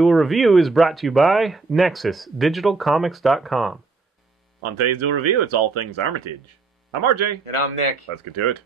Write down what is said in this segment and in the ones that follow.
Duel Review is brought to you by NexusDigitalComics.com. On today's Duel Review, it's all things Armitage. I'm RJ. And I'm Nick. Let's get to it.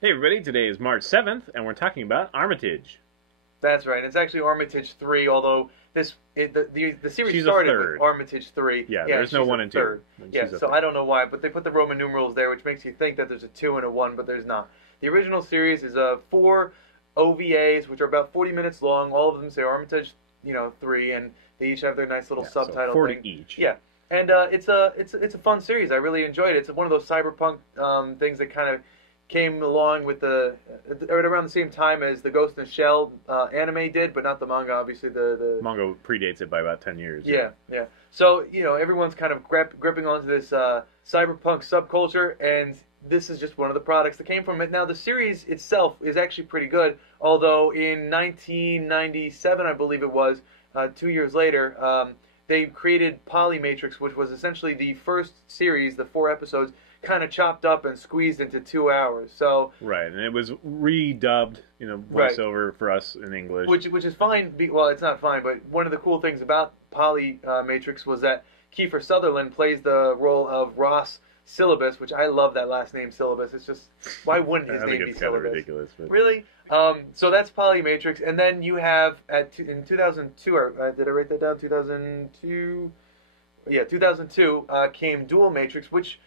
Hey everybody, today is March 7th, and we're talking about Armitage. That's right. It's actually Armitage 3, although the series started with Armitage 3. Yeah, there's no 1 and 2. Yeah, so I don't know why, but they put the Roman numerals there, which makes you think that there's a 2 and a 1, but there's not. The original series is 4 OVAs, which are about 40 minutes long. All of them say Armitage, 3, and they each have their nice little subtitle so 40 thing. each. Yeah, and it's a fun series. I really enjoyed it. It's one of those cyberpunk things that kind of came along with around the same time as the Ghost in the Shell anime did, but not the manga. Obviously, the manga predates it by about 10 years. Yeah. So everyone's kind of gripping onto this cyberpunk subculture, and this is just one of the products that came from it. Now, the series itself is actually pretty good, although in 1997, I believe it was, 2 years later, they created Polymatrix, which was essentially the first series, the 4 episodes, kind of chopped up and squeezed into 2 hours. So right, and it was redubbed, voiceover for us in English, which is fine. Well, it's not fine, but one of the cool things about Polymatrix was that Kiefer Sutherland plays the role of Ross Syllabus, which I love that last name, Syllabus. It's just, why wouldn't his name be Syllabus? Kind of ridiculous, but... Really? So that's Polymatrix, and then you have in 2002. Did I write that down? 2002. Yeah, 2002 came Duel Matrix, which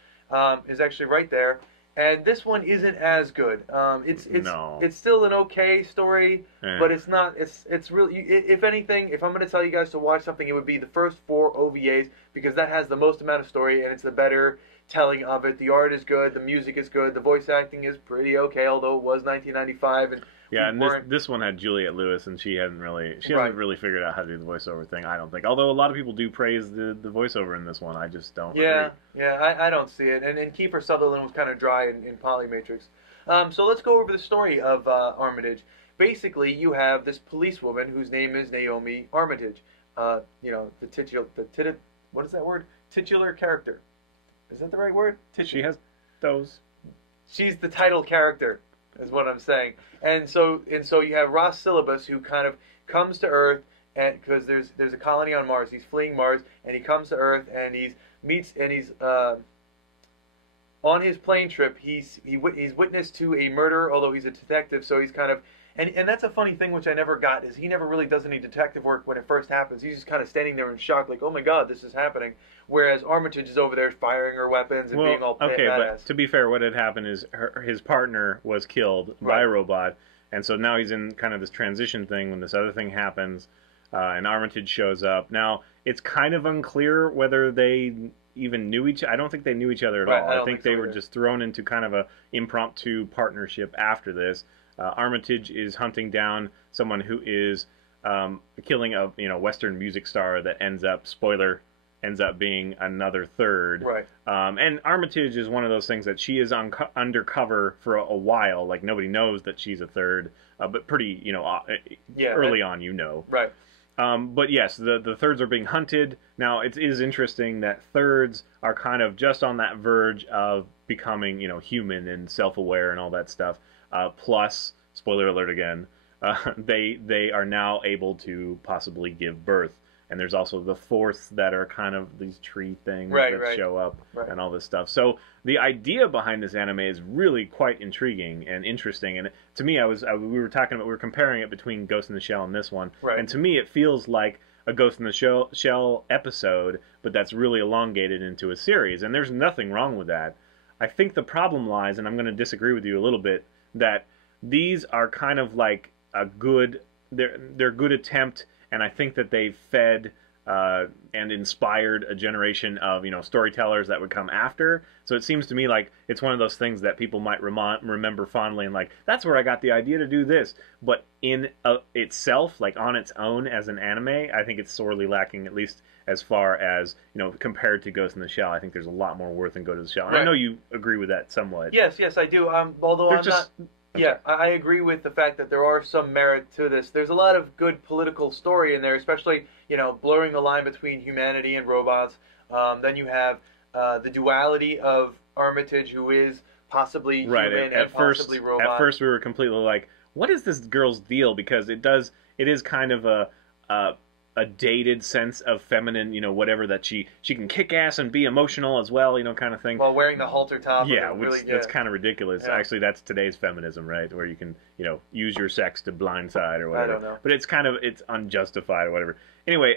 is actually right there, and this one isn't as good. It's still an okay story, but it's not. It's really. If anything, if I'm going to tell you guys to watch something, it would be the first 4 OVAs, because that has the most amount of story and it's the better telling of it. The art is good, the music is good, the voice acting is pretty okay, although it was 1995 and. Yeah, and this one had Juliette Lewis, and she hasn't really figured out how to do the voiceover thing, I don't think. Although a lot of people do praise the voiceover in this one, I just don't agree. I don't see it. And Kiefer Sutherland was kind of dry in Polymatrix. So let's go over the story of Armitage. Basically, you have this policewoman whose name is Naomi Armitage. What is that word? Titular character. Is that the right word? She has those. She's the title character, is what I'm saying. And so you have Ross Syllabus, who kind of comes to Earth, and because there's a colony on Mars. He's fleeing Mars, and he comes to Earth, and he's on his plane trip. He's witness to a murder, although he's a detective, so he's kind of and that's a funny thing which I never got, is he never really does any detective work when it first happens. He's just kind of standing there in shock, like, oh my god, this is happening. Whereas Armitage is over there firing her weapons and being all badass. But to be fair, what had happened is his partner was killed by a robot, and so now he's in kind of this transition thing when this other thing happens, and Armitage shows up. Now, it's kind of unclear whether they even knew each other. I don't think they knew each other at all. I think they were just thrown into kind of a impromptu partnership after this. Armitage is hunting down someone who is killing a Western music star that ends up being another third. Right. And Armitage is one of those things that she is undercover for a while. Like, nobody knows that she's a third, but pretty, early on, Right. But yes, the thirds are being hunted. Now, it is interesting that thirds are kind of just on that verge of becoming, human and self-aware and all that stuff. Plus, spoiler alert again, they are now able to possibly give birth. And there's also the fourths that are kind of these tree things that show up and all this stuff. So the idea behind this anime is really quite intriguing and interesting. And to me, we were comparing it between Ghost in the Shell and this one. Right. And to me, it feels like a Ghost in the Shell episode, but that's really elongated into a series. And there's nothing wrong with that. I think the problem lies, and I'm going to disagree with you a little bit, that these are kind of like a good, they're good attempt, and I think that they've fed and inspired a generation of storytellers that would come after. So it seems to me like it's one of those things that people might remember fondly, and like, that's where I got the idea to do this. But in itself, like on its own as an anime, I think it's sorely lacking, at least as far as compared to Ghost in the Shell. I think there's a lot more worth in Ghost in the Shell. And I know you agree with that somewhat. Yes, I do. Although I'm not. Yeah, I agree with the fact that there are some merit to this. There's a lot of good political story in there, especially, blurring the line between humanity and robots. Then you have the duality of Armitage, who is possibly human and possibly robot. At first we were completely like, what is this girl's deal? Because it is kind of a dated sense of feminine, whatever, that she can kick ass and be emotional as well, kind of thing. While wearing the halter top. Yeah, that's kind of ridiculous. Yeah. Actually, that's today's feminism, right? Where you can, use your sex to blindside or whatever. I don't know. But it's unjustified or whatever. Anyway,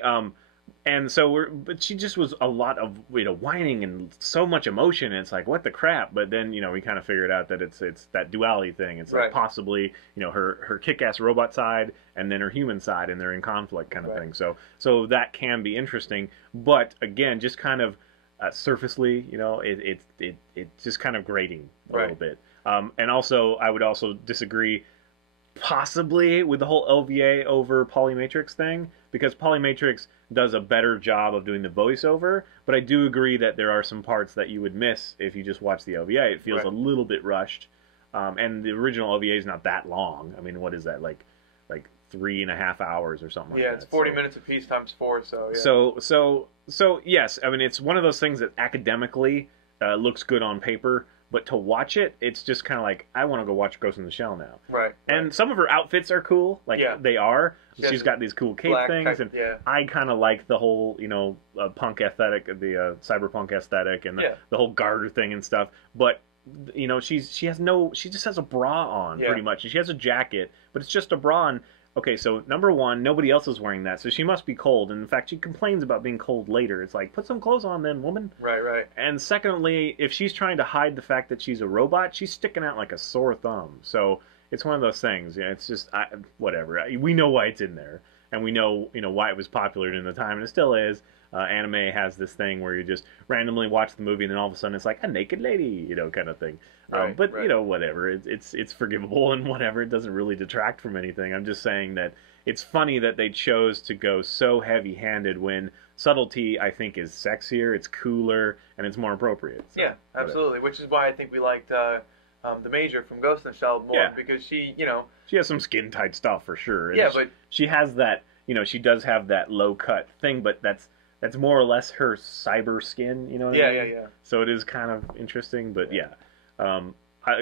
and so but she just was a lot of, whining and so much emotion, and it's like, what the crap? But then, we kind of figured out that it's that duality thing. It's like possibly, her kick-ass robot side and then her human side, and they're in conflict kind of thing. So that can be interesting, but again, just kind of surfacely, it's just kind of grating a little bit. And also, I would also disagree possibly with the whole OVA over Polymatrix thing, because Polymatrix does a better job of doing the voiceover, but I do agree that there are some parts that you would miss if you just watch the OVA. It feels a little bit rushed, and the original OVA is not that long. I mean, what is that, like 3.5 hours or something like that? Yeah, it's 40 minutes apiece times 4, so yeah. So yes, I mean, it's one of those things that academically looks good on paper, but to watch it, it's just kind of like, I want to go watch Ghost in the Shell now. Right. And some of her outfits are cool. Like, they are. She's got these cool cape things. And I kind of like the whole, punk aesthetic, the cyberpunk aesthetic, and the whole garter thing and stuff. But, she just has a bra on, pretty much. And she has a jacket, but it's just a bra. And, okay, so number one, nobody else is wearing that, so she must be cold. And in fact, she complains about being cold later. It's like, put some clothes on then, woman. Right. And secondly, if she's trying to hide the fact that she's a robot, she's sticking out like a sore thumb. So it's one of those things. It's just, whatever. We know why it's in there, and we know, why it was popular in the time, and it still is. Anime has this thing where you just randomly watch the movie, and then all of a sudden it's like a naked lady, kind of thing. But whatever. It's forgivable and whatever. It doesn't really detract from anything. I'm just saying that it's funny that they chose to go so heavy-handed when subtlety, I think, is sexier, it's cooler, and it's more appropriate. So, yeah, absolutely. Which is why I think we liked the Major from Ghost in the Shell more, because she, she has some skin-tight stuff for sure. And but she has that, she does have that low-cut thing, but that's more or less her cyber skin, you know what I mean? Yeah. So it is kind of interesting, but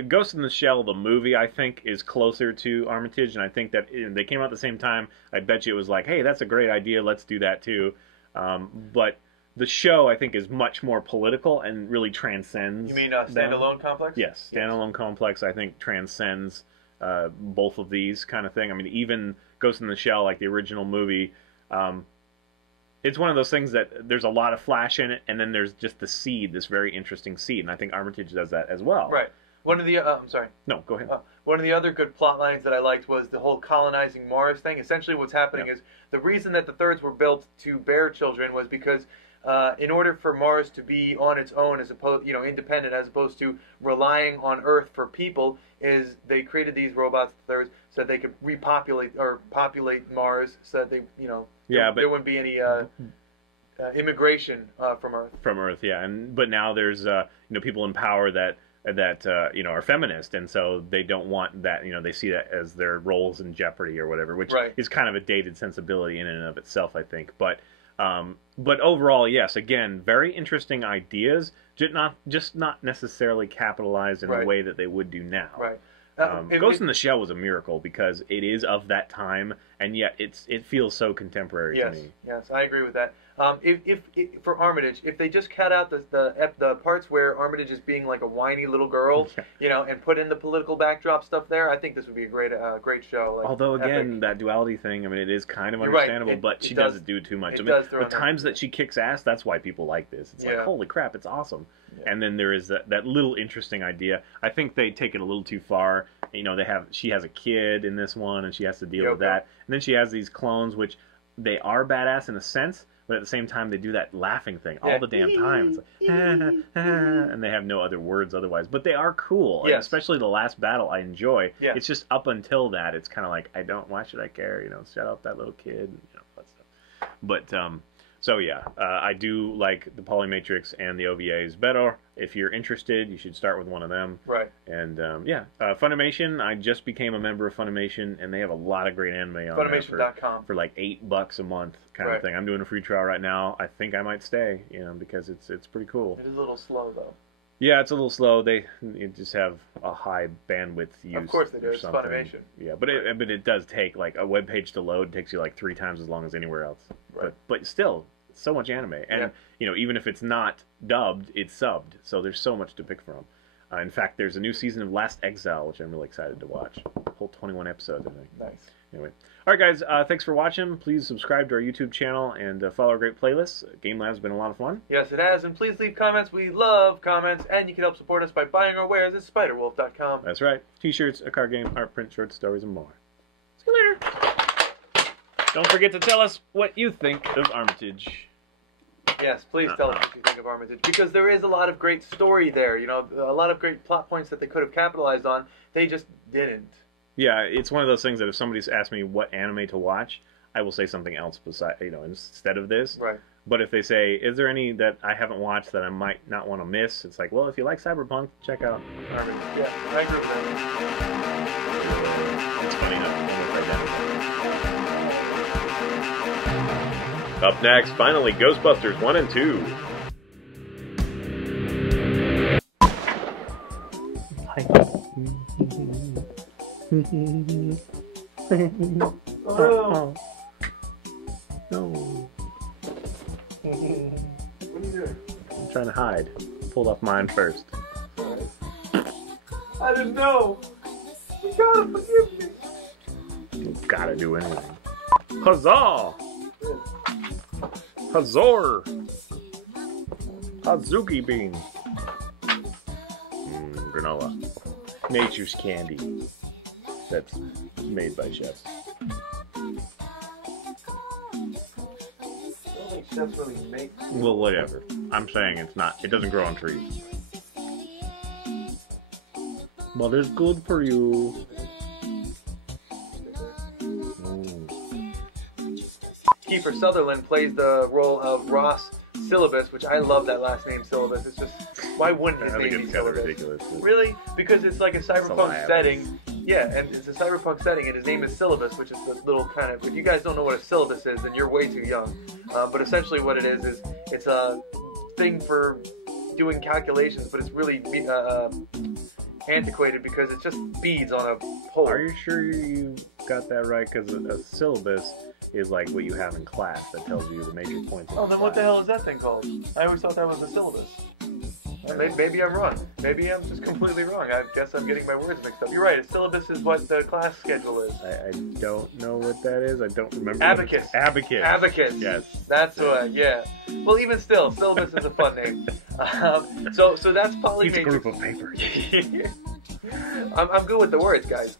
Ghost in the Shell, the movie, I think, is closer to Armitage, and I think that they came out at the same time. I bet you it was like, hey, that's a great idea, let's do that too. But the show, I think, is much more political and really transcends. You mean Standalone Complex? Yes, Standalone Complex, I think, transcends both of these kind of thing. I mean, even Ghost in the Shell, like the original movie, it's one of those things that there's a lot of flash in it, and then there's just the seed, this very interesting seed, and I think Armitage does that as well. Right. One of the I'm sorry. No, go ahead. One of the other good plot lines that I liked was the whole colonizing Mars thing. Essentially, what's happening is the reason that the thirds were built to bear children was because in order for Mars to be on its own, as opposed, independent, as opposed to relying on Earth for people, is they created these robots, the thirds, so that they could repopulate or populate Mars, so that they, there wouldn't be any immigration from Earth. From Earth, yeah, but now there's people in power that are feminist, and so they don't want that. They see that as their roles in jeopardy or whatever, which is kind of a dated sensibility in and of itself, I think. But overall, yes, again, very interesting ideas, just not necessarily capitalized in the way that they would do now. Right. Ghost in the Shell was a miracle because it is of that time, and yet it feels so contemporary to me. Yes, I agree with that. If for Armitage, if they just cut out the parts where Armitage is being like a whiny little girl, and put in the political backdrop stuff there, I think this would be a great show. Like, although again, that duality thing, I mean, it is kind of understandable, but she doesn't do too much. The times that she kicks ass, that's why people like this. It's like, holy crap, it's awesome. Yeah. And then there is that little interesting idea. I think they take it a little too far. She has a kid in this one, and she has to deal with that. And then she has these clones, which they are badass in a sense, but at the same time they do that laughing thing all the damn time. It's like, and they have no other words otherwise. But they are cool, and especially the last battle I enjoy. Yeah. It's just up until that, it's kind of like, why should I care? Shut up that little kid, that stuff. But, so yeah, I do like the Polymatrix and the OVAs better. If you're interested, you should start with one of them. Right. And Funimation, I just became a member of Funimation, and they have a lot of great anime on Funimation.com for like $8 a month kind of thing. I'm doing a free trial right now. I think I might stay, because it's pretty cool. It is a little slow though. Yeah, it's a little slow. They just have a high bandwidth use. Of course they do. It's something. Funimation. Yeah, but it does take like a web page to load. It takes you like 3 times as long as anywhere else. Right. But still, so much anime, and even if it's not dubbed, it's subbed. So there's so much to pick from. In fact, there's a new season of Last Exile, which I'm really excited to watch. Whole 21 episodes, I think. Nice. Anyway, all right, guys. Thanks for watching. Please subscribe to our YouTube channel and follow our great playlists. Game Lab's been a lot of fun. Yes, it has. And please leave comments. We love comments. And you can help support us by buying our wares at SpiderWolf.com. That's right. T-shirts, a card game, art print, short stories, and more. See you later. Don't forget to tell us what you think of Armitage. Yes, please tell us what you think of Armitage, because there is a lot of great story there. A lot of great plot points that they could have capitalized on. They just didn't. Yeah, it's one of those things that if somebody's asked me what anime to watch, I will say something else beside, instead of this. Right. But if they say, is there any that I haven't watched that I might not want to miss? It's like, well, if you like Cyberpunk, check out Armitage. Yeah, I agree with that. It's funny enough. Up next, finally, Ghostbusters 1 and 2. Oh. No. What are you doing? I'm trying to hide. Pulled off mine first. I didn't know. You gotta forgive me. You gotta do anything. Huzzah! Hazor! Hazuki bean. Granola. Nature's candy. That's made by chefs. I don't think chefs really make. Well, whatever. I'm saying it's not. It doesn't grow on trees. But it's good for you. Kiefer Sutherland plays the role of Ross Syllabus, which I love that last name, Syllabus. It's just, why wouldn't his name be Syllabus? Ridiculous. Really? Because it's like a cyberpunk It's setting. Yeah, and it's a cyberpunk setting, and his name is Syllabus, which is the little kind of... If you guys don't know what a syllabus is, then you're way too young. But essentially what it is it's a thing for doing calculations, but it's really antiquated because it's just beads on a pole. Are you sure you got that right? Because a syllabus is like what you have in class that tells you the major points. Oh, then what the hell is that thing called? I always thought that was a syllabus. Maybe I'm wrong. Maybe I'm just completely wrong. I guess I'm getting my words mixed up. You're right. A syllabus is what the class schedule is. I don't know what that is. I don't remember. Abacus. Abacus. Abacus. Yes. That's what. Yeah. Well, even still, syllabus is a fun name. So that's Polymatrix. It's a group of paper. I'm good with the words, guys.